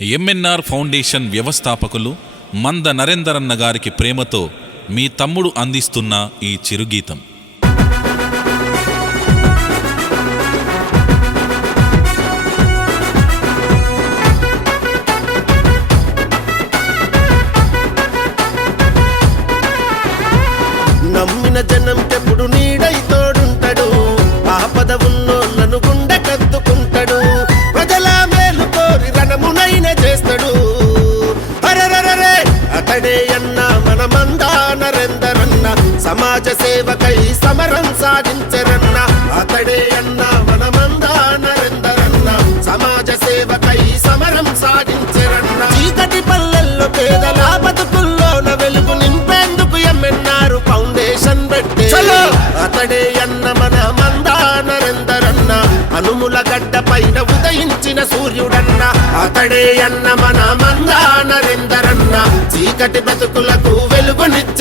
MNR foundation వ్యవస్థాపకులు మంద నరేందరన్న గారికి ప్రేమతో మీ తమ్ముడు అందిస్తున్న ఈ చిరుగీతం. నమ్మిన జనంకెప్పుడు నీడై తోడుంటాడు. ఆపద ఉన్నో సమాజ సేవకై సమరం సాగించరన్న అతడే అన్న మన మందా నరేందరన్న. సమాజ సేవకై సమరం సాగించరన్న చీకటి పల్లెల్లో పేదల బతుకుల్లోన వెలుగు నింపేందుకు ఎమ్మెన్నారు ఫౌండేషన్ పెట్టి. అతడే అన్న మన మందా నరేందరన్న. అనుముల గడ్డ పైన ఉదయించిన సూర్యుడన్న. అతడే అన్న మన మందా నరేందరన్న. చీకటి బతుకులకు వెలుగునిచ్చే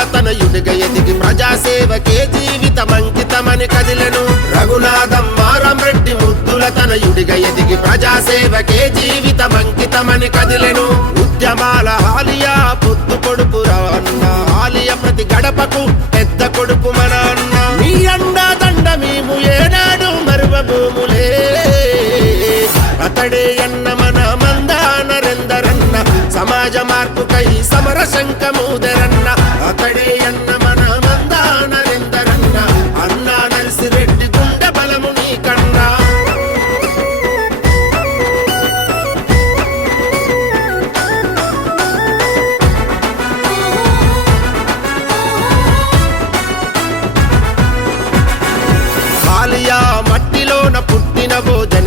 మారమెడ్డి తనయుడిగా ఎదిగి ప్రజాసేవకే జీవితం అంకితమని కదిలెను. రఘునాథం మారమెడ్డి ముద్దుల తనయుడిగా ఎదిగి ప్రజాసేవకే జీవితం అంకితమని కదిలెను. ఉద్యమాల హాలియా పొద్దు కొడుకు అన్న హాలియ ప్రతి గడపకు పెద్ద కొడుకు మన అన్న. మీ అండా దండ మేము ఏనాడు మరువ భూములే అతడే అన్న మన మందా నరేందరన్న సమాజ మార్పుకై సమర శంఖమూదరన్న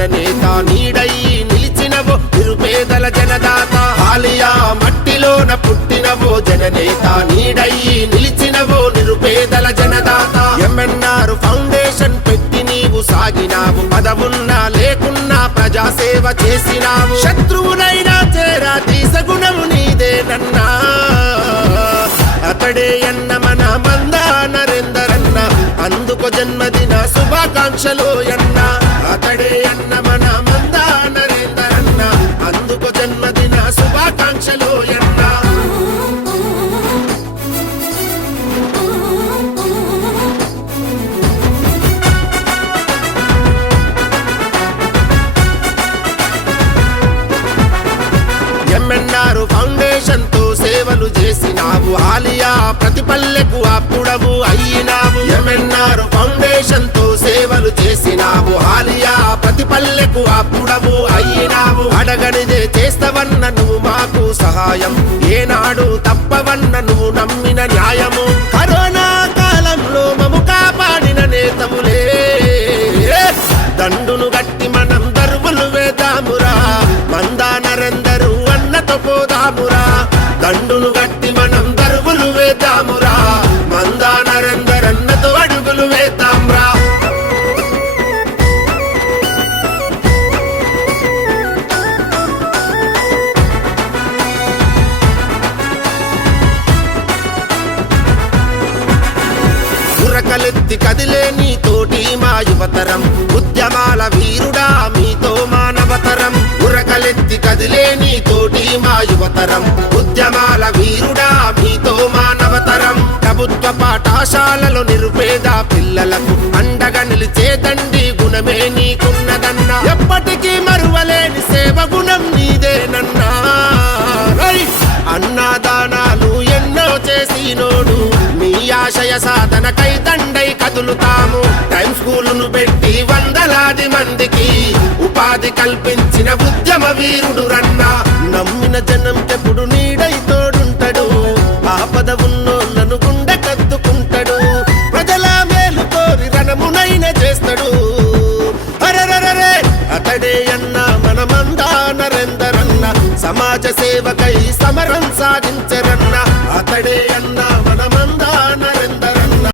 పుట్టినవో నీడై నిలిచినవో నిరుపేదల జనదాత ఆలియా మట్టిలోన పుట్టినవో జననేత నీడై నిలిచినవో నిరుపేదల జనదాత. ఎంఎన్ఆర్ ఫౌండేషన్ పెట్టి నీవు సాగినావు పదవున్నా లేకున్నా ప్రజాసేవ చేసినావు. శత్రువునైనా చేరా తీసగుణము నీదేనన్నా అతడే అన్న మన మందా నరేంద్ర అందుకు జన్మదిన శుభాకాంక్షలు అన్న. అతడే అన్న మన మందా నరేందరన్న. అందుకు జన్మదిన శుభాకాంక్షలు అన్న. ఎంఎన్ఆర్ ఫౌండేషన్తో సేవలు చేసినావు. ఆలియా ప్రతి పల్లెకు అప్పుడవు అయినావు ఎంఎన్ఆర్ ఫౌండేషన్తో సేవలు చేసినావు హాలియా ప్రతి పల్లెకు అప్పుడవు అయినావు అడగనిదే చేస్తవన్నను మాకు సహాయం. ఏనాడు తప్పవన్నను నమ్మిన న్యాయము ఉరకలెత్తి కదిలే నీ తోటి మా యువతరం. ఉద్యమాల వీరుడా మీతో మానవతరం. ఉరకలెత్తి కదిలే నీ తోటి మా యువతరం. ఉద్యమాల వీరుడా మీతో మానవతరం. ప్రభుత్వ పాఠశాలలో నిరుపేద పిల్లలకు అండగా నిలిచేదండి గుణమే నీకున్నదన్న. ఎప్పటికీ మరువలేని సేవ గుణం నీదేనన్న. ఆశయ సాధనకై దండై కదులుతాము. టైం స్కూలును పెట్టి వందలాది మందికి ఉపాధి కల్పించిన ఉద్యమ వీరుడు రన్నా. నమ్మిన జనం జనంకెప్పుడు నీడై తోడుంటాడు. ఆపద ఉన్నోళ్ళను గుండె కత్తుకుంటాడు ప్రజల మేలు కోరి రణమునైన చేస్తాడు. అరెరెరెరె అతడే అన్న మన మందా నరేందరన్న. సమాజ సేవకై సమరం సాగించరన్న అతడే అన్నా